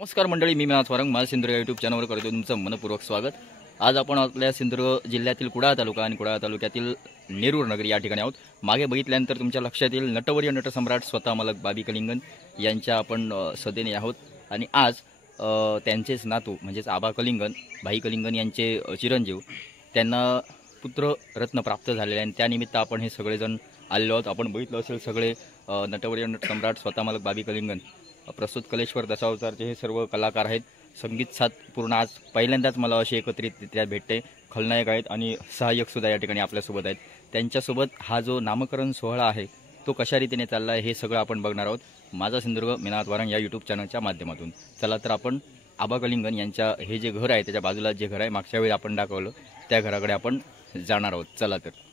नमस्कार मंडळी, मी मिनाथ वारंग माझ्या सिंधुदुर्ग यूट्यूब चॅनलवर करतो तुमचं मनपूर्वक स्वागत। आज आपण आपल्या सिंधुदुर्ग जिल्ह्यातील कुडाळ तालुका आणि कुडाळ तालुक्यातील नेरूर नगर या ठिकाणी आहोत। मागे बघितल्यानंतर तुमच्या लक्षात येईल नटवर्य नटसम्राट स्वतः मालक बाबी कलिंगन यांच्या आपण सदेने आहोत आणि आज त्यांचेच नातू म्हणजेच आबा कलिंगन भाई कलिंगन यांचे चिरंजीव त्यांना पुत्र रत्न प्राप्त झालेले आणि त्यानिमित्त आपण हे सगळेजण आलेलो आहोत। आपण बघितलं असेल सगळे नटवर्य नटसम्राट स्वतः मालक बाबी कलिंगन प्रस्तुत कलेश्वर दशावतारचे हे सर्व कलाकार आहेत। संगीत साथ पूर्ण आज पहिल्यांदाच मला अशी एकत्रितरित्या भेटते। खलनायक आहेत आणि सहाय्यक सुद्धा या ठिकाणी आपल्यासोबत आहेत। त्यांच्यासोबत हा जो नामकरण सोहळा आहे तो कशा रीतीने चालला आहे हे सगळं आपण बघणार आहोत माझा सिंधुदुर्ग मिनाथ वारंग या यूट्यूब चॅनलच्या माध्यमातून। चला तर आपण आबा कलिंगन यांच्या हे जे घर आहे त्याच्या बाजूला जे घर आहे मागच्या वेळी आपण दाखवलं त्या घराकडे आपण जाणार आहोत। चला तर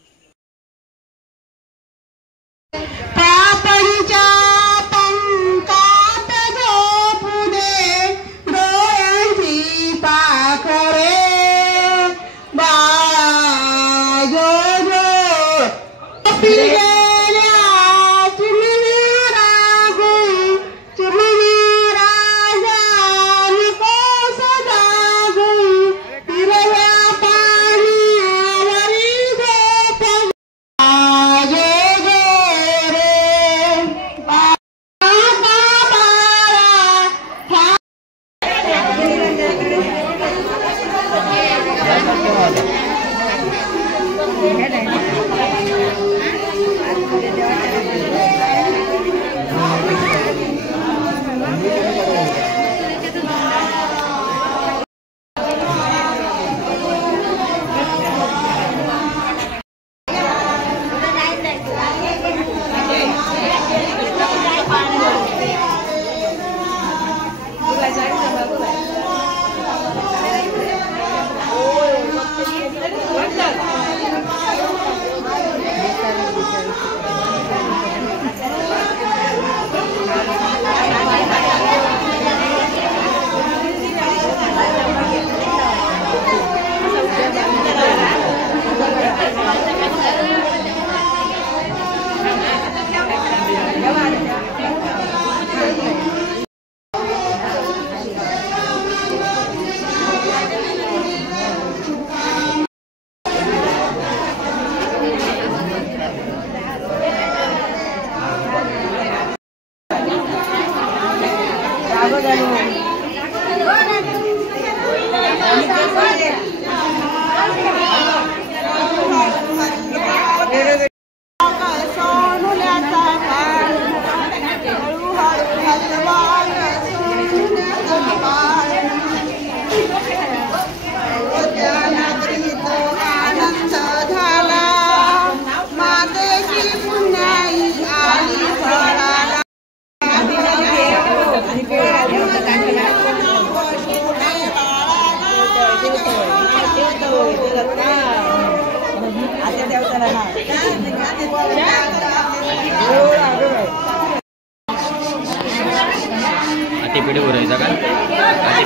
पेढे भरायचा का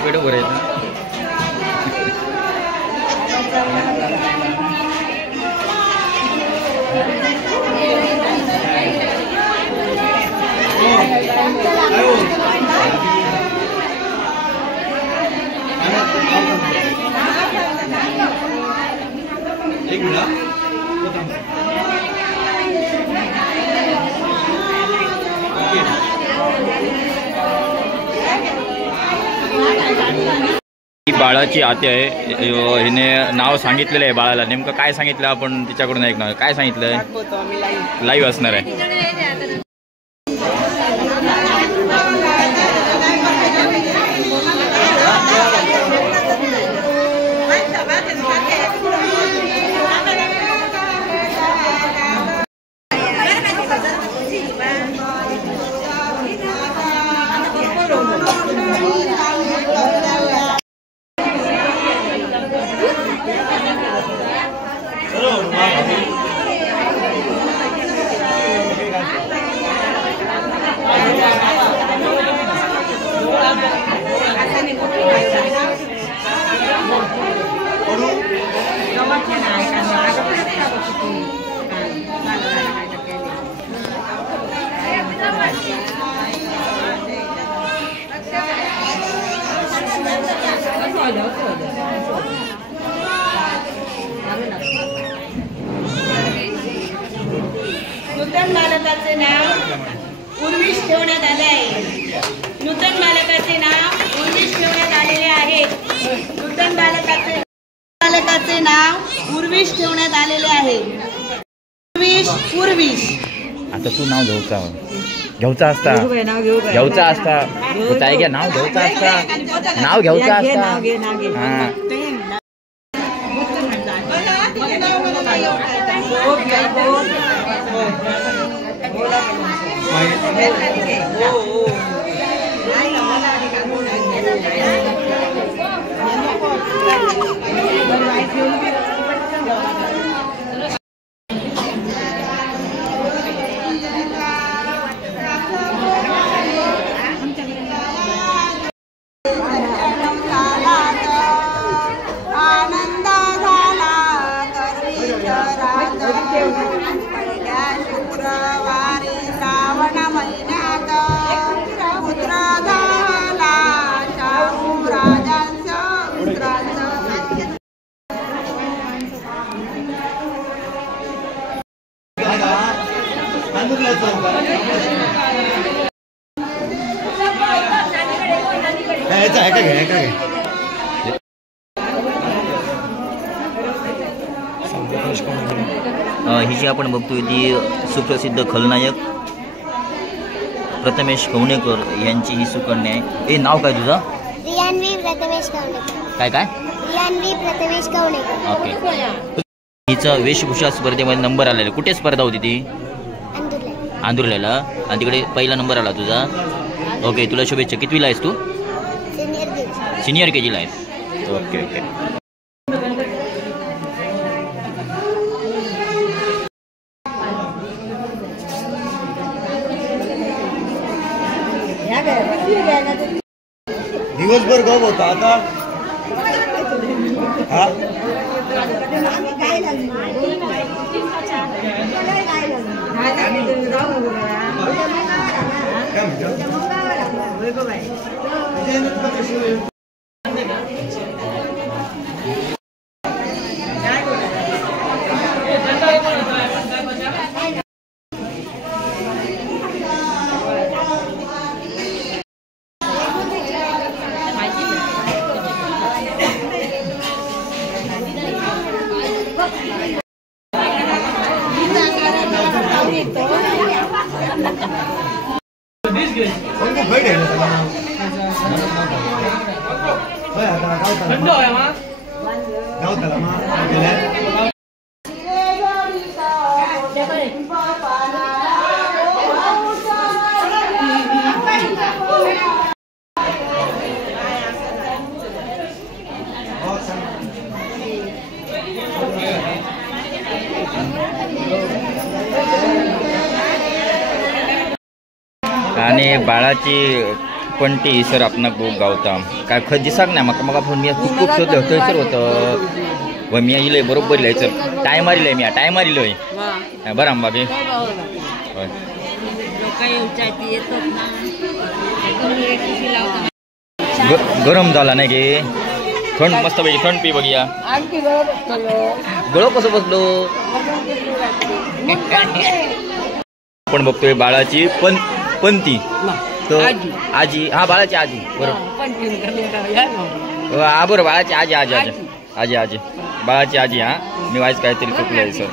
पेढे भरायचा बाळाची आते आहे। हिने नाव सांगितलेलं आहे बाळाला। नेमकं काय सांगितलं आपण तिच्याकडून ऐकणार। काय सांगितलंय? लाईव्ह असणार आहे। नूतन बालकाचे नाव उर्विश ठेवण्यात आले आहे. नूतन बालकाचे नाव उर्विश ठेवण्यात आलेले आहे. नूतन बालकाचे नाव उर्विश ठेवण्यात आलेले आहे. उर्विश. आता तू नाव घेऊचा असता घेऊचा असता घ्या नाव घेऊचा असता नाव घेऊचा असता हा. ही जी आपण बघतोय ती सुप्रसिद्ध खलनायक प्रथमेश कवणेकर यांची ही सुकन्या आहे. नाव काय तुझं? रियान्वी प्रथमेश कवणेकर. काय काय? रियान्वी प्रथमेश कवणेकर. ओके. हिचा वेशभूषा स्पर्धेमध्ये नंबर आलेला. कुठे स्पर्धा होती ती? आंदुर्ल्याला. आणि तिकडे पहिला नंबर आला तुझा. ओके, तुला शुभेच्छा. कितवीला आहेस तू? सिनियर KG ला आहेस. Okay okay. दिवसभर गप होता आता आणि बाळाची पंटी सर आपण गावता काय खत दिसाक नाही मग आपण मी खूप खूप शोधलं थंयसर होतं व मी इलय बरोबर लिहायचं टायमार इलय मी टायमार इलोय बरं आंबागे गरम झाला नाही गे थंड मस्त पाहिजे थंड पी बघूया गळो कसं बसलो आपण बघतोय बाळाची पंती आजी हा बाळाची आजी बरोबर हा बरोबर बाळाची आजी आजी आजी आजी आजी बाळाची आजी हा मी वाईच काहीतरी चुकलं आहे सर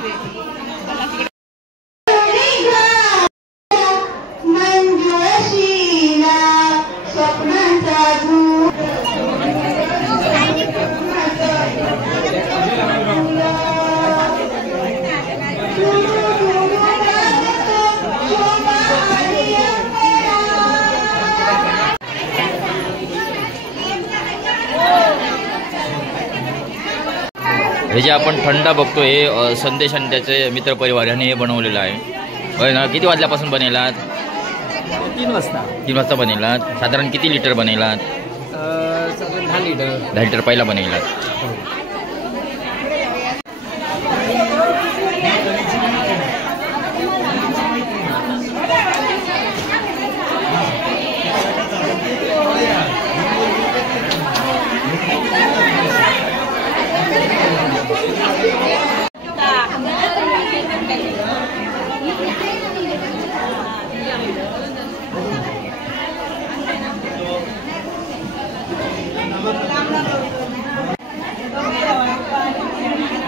हे जे आपण थंडा बघतो हे संदेश आणि त्याचे मित्रपरिवार यांनी हे बनवलेलं आहे होय ना किती वाजल्यापासून बनवलात 3 वाजता 3 वाजता बनवलात साधारण किती लिटर बनवलात 10 लिटर 10 लिटर पहिला बनवलात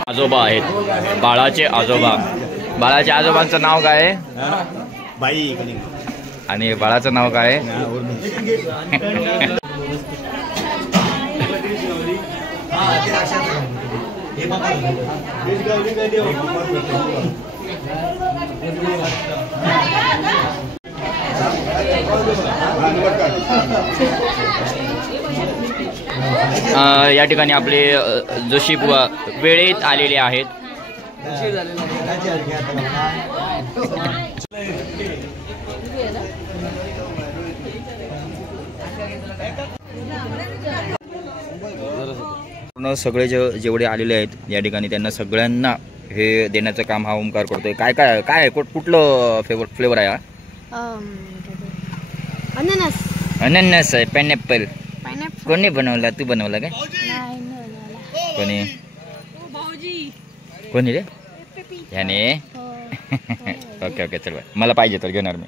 आजोबा आहेत, बाळाचे आजोबा. बाळाच्या आजोबांचं नाव काय आहे? बाई आणि बाळाचं नाव काय आहे? या ठिकाणी आपले जोशी बुवा वेळेत आलेले आहेत. पूर्ण सगळे जेवढे आलेले आहेत या ठिकाणी त्यांना सगळ्यांना हे देण्याचं काम हा ओमकार करतोय. काय काय काय आहे? कुठलं फ्लेवर आहे हा? अननस. अननस आहे. पायनॅपल. पायनॅपल कोणी बनवला? तू बनवला काय? कोणी कोणी रे? ह्याने. ओके ओके चल मला पाहिजे तर घेणार मी.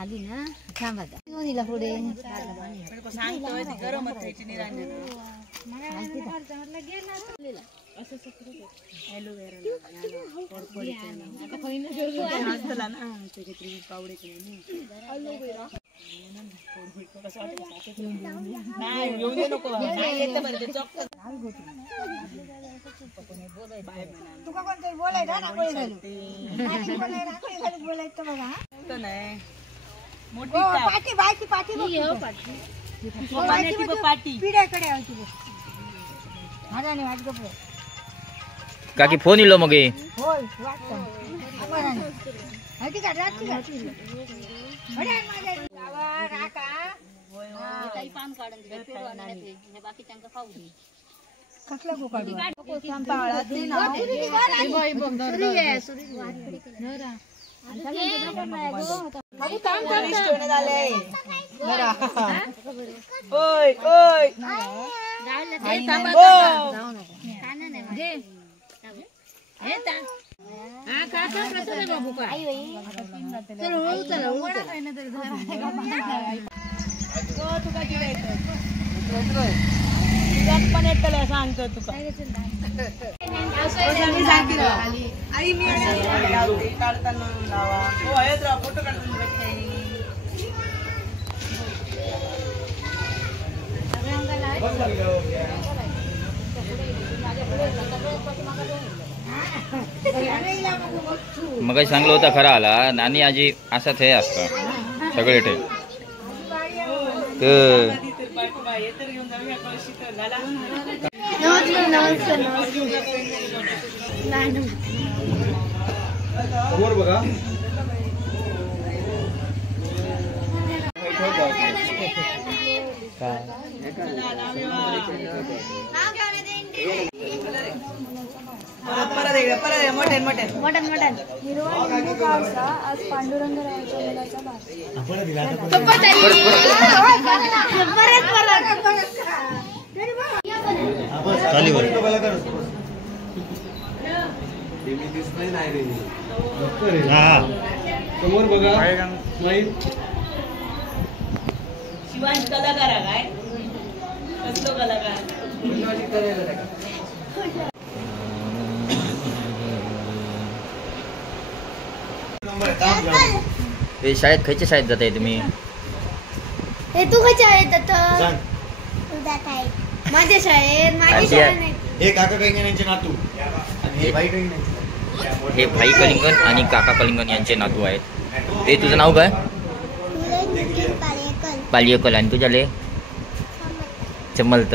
आली ना थांब आता दिला पुढे सांगतोय गरम होती निरांजन तुका कोणतरी बोलायचं ना बोलायचं बघा मोठी पाठी बायची पाठी पाटी पिढ्याकडे हाडाने वाट गप काकी फोन इलो मग होय वाटतं हटी का रात का अरे माझ्या गावा राका काही पान काढून दिलं पेरवा नाही बाकी त्यांना खाऊ दे. कसला गोकाडू पण येतले सांगतो तुका आई मी काढताना लावा हो आहेत राव फोटो काढून मग सांगलं होतं खरं आला नानी आजी असंच हे असतं सगळे ठे समोर बघा परत एकदा मोठे मोठे मटन मटन आज पांडुरंगरावाच्या मुलाचा भात समोर बघा शिवांश कलाकार आहे काय कसलो कलाकार ते शाळेत खयच्या शाळेत जाताय तुम्ही? हे तू खयच्या आहेत आता? माझ्या शाळेत माझी शाळा नाही. हे काका कलिंगन नातू आणि हे भाई कलिंगन. हे भाई कलिंगन आणि काका कलिंगन यांचे नातू आहेत. हे तुझं नाव काय? पालियकल. आणि तुझ्याले? चमलत.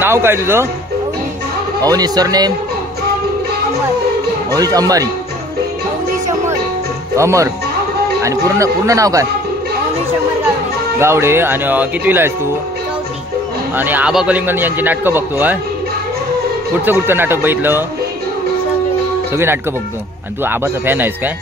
नाव काय तुझं? अवनीश. सरनेम? अवनीश अंबारी. अमर. आणि पूर्ण नाव काय? गावडे. आणि कितवीला आहेस तू? आणि आबा कलिंगन यांची नाटकं बघतो काय? कुठचं नाटक बघितलं? सगळी नाटकं बघतो. आणि तू आबाचा फॅन आहेस काय?